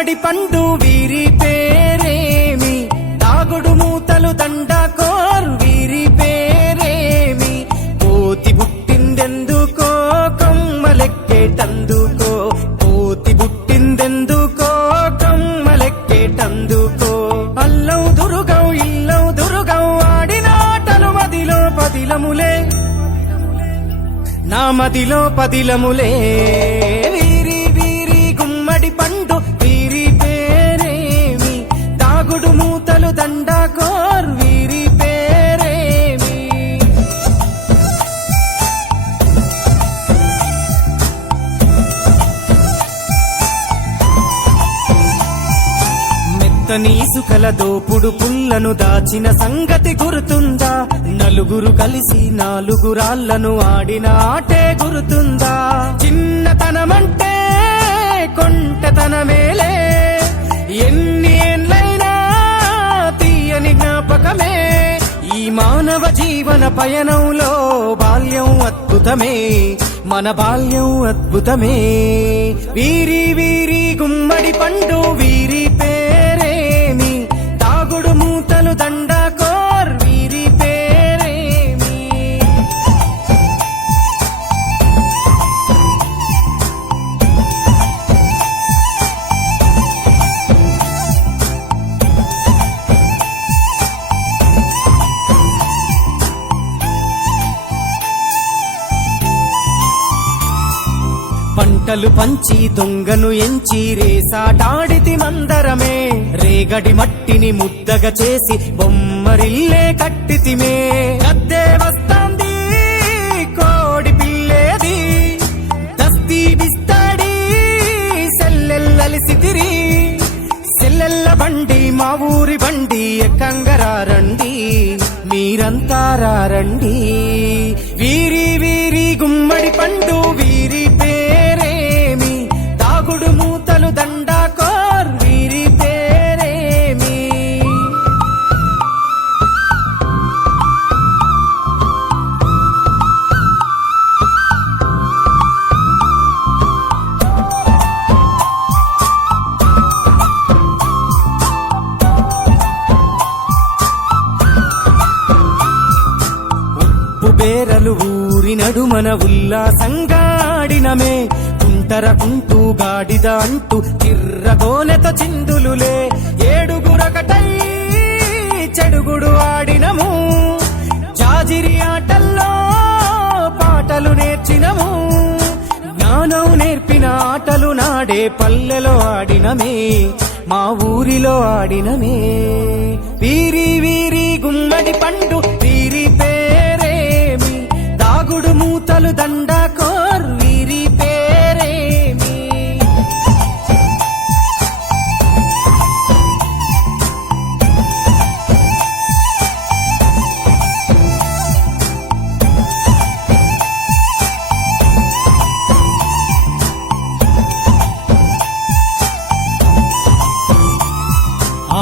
గుమ్మడి పండు వీరి పేరేమి, తాగుడు మూతలు దండాకోర్ వీరి పేరేమి, కోతి పుట్టిందెందుకో కొమ్మలెక్కేటందుకో, కోతి పుట్టిందెందుకో కొమ్మలెక్కేటందుకో, అల్లం దురుగం ఇల్లం దురుగం ఆడిన ఆటలు మదిలో పదిలములే, నా మదిలో పదిలములే. వీరి వీరి గుమ్మడి పండు వీరి పేరేమి, తాగుడు మూతలు దండాకోర్ వీరి పేరేమి. మెత్తని ఇసుకల దోపుడు పుల్లను దాచిన సంగతి గుర్తుందా, నలుగురు కలిసి నాలుగురాళ్లను ఆడిన ఆటే గుర్తుందా, చిన్నతనమంటే కొంటతనమేలే, ఎన్ని ఏళ్ళైనా తీయని జ్ఞాపకమే, ఈ మానవ జీవన పయనంలో బాల్యం అద్భుతమే, మన బాల్యం అద్భుతమే. వీరి వీరి గుమ్మడి పండు వీరి పేరేమి, తాగుడు మూతలు దండాకోర్ వీరి పేరేమి. పంటలు పంచి దొంగను ఎంచి రేసాటాడితి మందరమే, రేగడి మట్టిని ముద్దగా చేసి బొమ్మరిల్లే కట్టితిమే, గద్దే వస్తాంది కోడి పిల్లేది, దస్తీ బిస్తాడి సెల్లెల్లలిసితిరి, సెల్లెల్ల బండి మా ఊరి బండి ఎక్కంగరారండి, మీరంతా రారండి. వీరి వీరి గుమ్మడి పండు వీరి పేరేమి, తాగుడు మూతలు దండాకోర్ వీరి పేరేమి. బేరలు ఊరి నడుమన ఉల్లాసంగా ఆడినమే, కుంటరకుంటూ గాడిద అంటూ చిర్రగోనెతో చిందులులే, ఏడుగురకటై చెడుగుడు ఆడినము, జాజిరి ఆటల్లో పాటలు నేర్చినము, జ్ఞానం నేర్పిన ఆటలు నాడే పల్లెలో ఆడినమే, మా ఊరిలో ఆడినమే. వీరి వీరి గుమ్మడి పండు వీరి పేరేమి, తాగుడు మూతలు దండాకోర్ వీరి పేరేమి.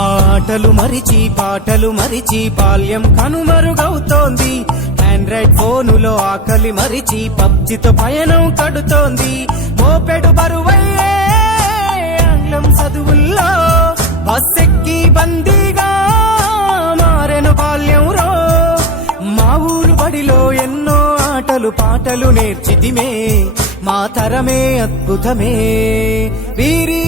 ఆటలు మరిచి పాటలు మరిచి బాల్యం కనుమరుగవుతోంది, ఆండ్రాయిడ్ ఫోనులో ఆకలి మరిచి పబ్జితో పయనం కడుతోంది, మోపెడు బరువయ్యే ఆంగ్లం చదువుల్లో బస్సెక్కి బందీగా మారెను బాల్యం రో, మా ఊరు బడిలో ఎన్నో ఆటలు పాటలు నేర్చితిమే, మా తరమే అద్భుతమే. వీరి